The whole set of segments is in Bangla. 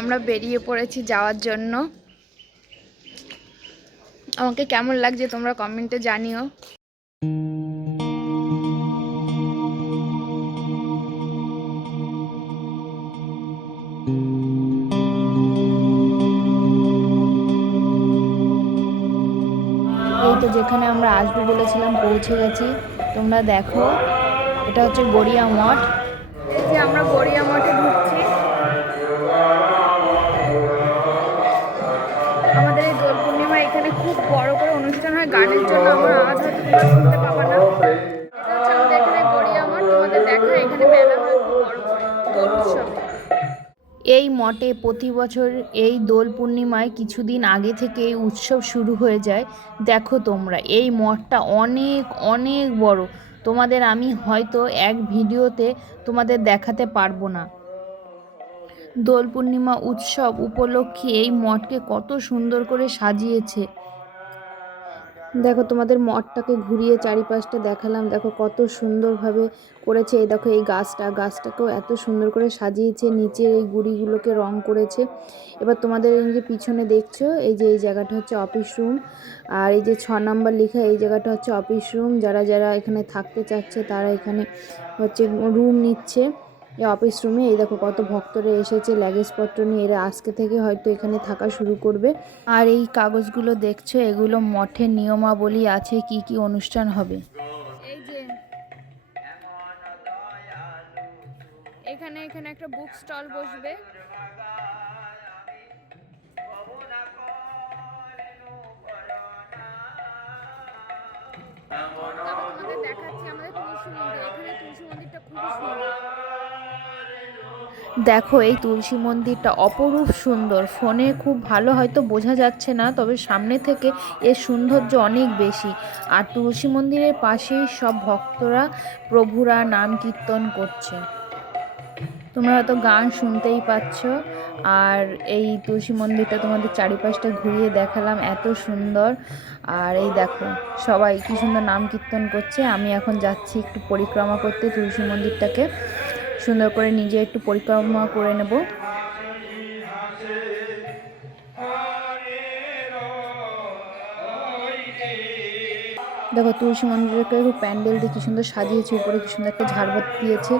আমরা বেরিয়ে পড়েছি যাওয়ার জন্য। আমাকে কেমন লাগছে তোমরা কমেন্টে জানিও। এই তো যেখানে আমরা আসবো বলেছিলাম পৌঁছে গেছি। তোমরা দেখো, এটা হচ্ছে গড়িয়া মঠ। এই যে আমরা গড়িয়া মঠে ঢুকছি। আমাদের এই দোল পূর্ণিমা এখানে খুব বড় করে অনুষ্ঠান হয় গানের জন্য। আমার আওয়াজ হয়তো তোমরা শুনতে পাবা না। এটা হচ্ছে আমাদের এখানে গড়িয়া মঠ, তোমাদের দেখা। এখানে মেলা হয় খুব বড় করে দোল উৎসবে। এই মঠে প্রতি বছর এই দোল পূর্ণিমায় কিছুদিন আগে থেকে এই উৎসব শুরু হয়ে যায়। দেখো তোমরা, এই মঠটা অনেক অনেক বড়। তোমাদের আমি হয়তো এক ভিডিওতে তোমাদের দেখাতে পারবো না। দোল পূর্ণিমা উৎসব উপলক্ষে এই মঠকে কত সুন্দর করে সাজিয়েছে। দেখো, তোমাদের মঠটাকে ঘুরিয়ে চারিপাশটা দেখালাম। দেখো কত সুন্দরভাবে করেছে। এই দেখো, এই গাছটাকেও এত সুন্দর করে সাজিয়েছে। নিচের এই গুড়িগুলোকে রং করেছে। এবার তোমাদের এই যে পিছনে দেখছো, এই যে এই জায়গাটা হচ্ছে অফিস রুম। আর এই যে 6 নাম্বার লেখা, এই জায়গাটা হচ্ছে অফিস রুম। যারা যারা এখানে থাকতে চাচ্ছে তারা এখানে হচ্ছে রুম নিচ্ছে এই অফিস রুমে। এই দেখো কত ভক্তরা এসেছে লাগেজপত্র নিয়ে। এরা আজকে থেকে হয়তো এখানে থাকা শুরু করবে। আর এই কাগজগুলো দেখছো, এগুলো মঠের নিয়মাবলী আছে, কি কি অনুষ্ঠান হবে। এই যে এখানে এখানে একটা বুক স্টল বসবে। তারপর তোমাদের দেখাচ্ছি আমাদের তুলসী মন্দির। এখানে তুলসী মন্দিরটা খুবই সুন্দর। দেখো, এই তুলসী মন্দিরটা অপরূপ সুন্দর। ফোনে খুব ভালো হয়তো বোঝা যাচ্ছে না, তবে সামনে থেকে এর সৌন্দর্য অনেক বেশি। আর তুলসী মন্দিরের পাশেই সব ভক্তরা প্রভুরা নাম কীর্তন করছে। তোমরা হয়তো গান শুনতেই পাচ্ছ। আর এই তুলসী মন্দিরটা তোমাদের চারিপাশটা ঘুরিয়ে দেখালাম, এত সুন্দর। আর এই দেখো সবাই কি সুন্দর নাম কীর্তন করছে। আমি এখন যাচ্ছি একটু পরিক্রমা করতে তুলসী মন্দিরটাকে। সুন্দর করে নিজে একটু পরিক্রমা করে নেব। দেখো, তুলসী মন্দিরকে প্যান্ডেল দিয়ে কি সুন্দর সাজিয়েছে। উপরে কি সুন্দর একটা ঝাড়বাতি দিয়েছে।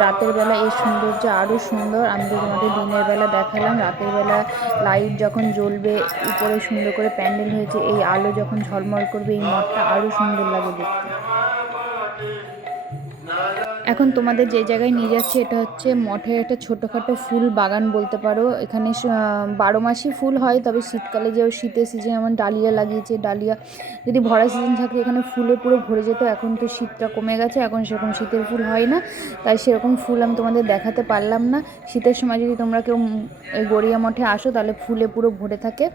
রাতের বেলা এর সৌন্দর্য আরও সুন্দর। আমি তো তোমাদের দিনের বেলা দেখালাম, রাতের বেলা লাইট যখন জ্বলবে, উপরে সুন্দর করে প্যান্ডেল হয়েছে, এই আলো যখন ঝলমল করবে, এই মঠটা আরও সুন্দর লাগে দেখতে। এখন তোমাদের যে জায়গায় নিয়ে যাচ্ছে, এটা হচ্ছে মঠের একটা ছোটোখাটো ফুল বাগান বলতে পারো। এখানে 12 মাসই ফুল হয়, তবে শীতকালে যে শীতের সিজনে যেমন ডালিয়া লাগিয়েছে, ডালিয়া যদি ভরা সিজন থাকলে এখানে ফুলে পুরো ভরে যেত। এখন তো শীতটা কমে গেছে, এখন সেরকম শীতের ফুল হয় না, তাই সেরকম ফুল আমি তোমাদের দেখাতে পারলাম না। শীতের সময় যদি তোমরা কেউ এই গড়িয়া মঠে আসো, তাহলে ফুলে পুরো ভরে থাকে।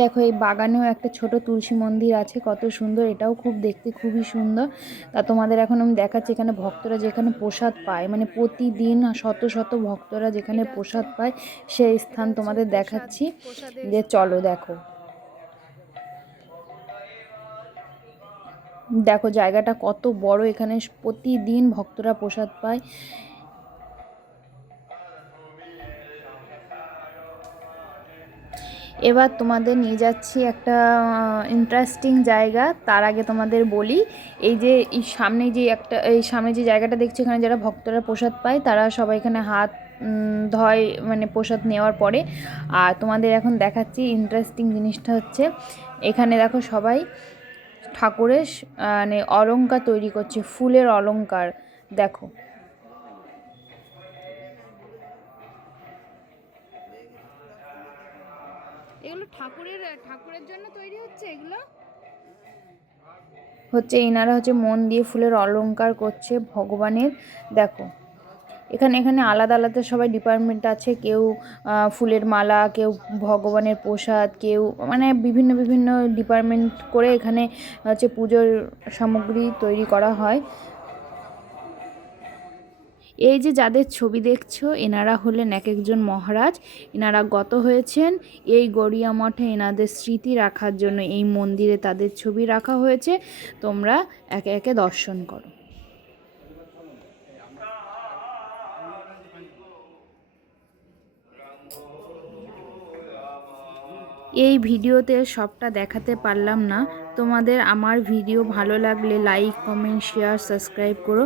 দেখো, এই বাগানেও একটা ছোট তুলসী মন্দির আছে, কত সুন্দর। এটাও খুব দেখতে খুবই সুন্দর। তা তোমাদের এখন আমি দেখাচ্ছি এখানে ভক্তরা যেখানে প্রসাদ পায়, মানে প্রতিদিন শত শত ভক্তরা যেখানে প্রসাদ পায়, সেই স্থান তোমাদের দেখাচ্ছি। যে চলো দেখো। দেখো জায়গাটা কত বড়, এখানে প্রতিদিন ভক্তরা প্রসাদ পায়। এবার তোমাদের নিয়ে যাচ্ছি একটা ইন্টারেস্টিং জায়গা। তার আগে তোমাদের বলি, এই যে এই সামনে যে জায়গাটা দেখছো, এখানে যারা ভক্তরা প্রসাদ পায় তারা সবাই এখানে হাত ধয়, মানে প্রসাদ নেওয়ার পরে। আর তোমাদের এখন দেখাচ্ছি ইন্টারেস্টিং জিনিসটা হচ্ছে, এখানে দেখো সবাই ঠাকুরের মানে অলংকার তৈরি করছে, ফুলের অলংকার। দেখো, এগুলো ঠাকুরের জন্য তৈরি হচ্ছে। এগুলো হচ্ছে এনারা হচ্ছে মন দিয়ে ফুলের অলংকার করছে ভগবানের। দেখো, এখানে এখানে আলাদা আলাদা সবাই ডিপার্টমেন্ট আছে। কেউ ফুলের মালা, কেউ ভগবানের প্রসাদ, কেউ মানে বিভিন্ন বিভিন্ন ডিপার্টমেন্ট করে এখানে হচ্ছে পুজোর সামগ্রী তৈরি করা হয়। এই যে যাদের ছবি দেখছো, এনারা হলেন এক একজন মহারাজ। এনারা গত হয়েছেন। এই গড়িয়া মঠে এনাদের স্মৃতি রাখার জন্য এই মন্দিরে তাদের ছবি রাখা হয়েছে। তোমরা একে একে দর্শন করো। এই ভিডিওতে সবটা দেখাতে পারলাম না। তোমাদের আমার ভিডিও ভালো লাগলে লাইক, কমেন্ট, শেয়ার, সাবস্ক্রাইব করো।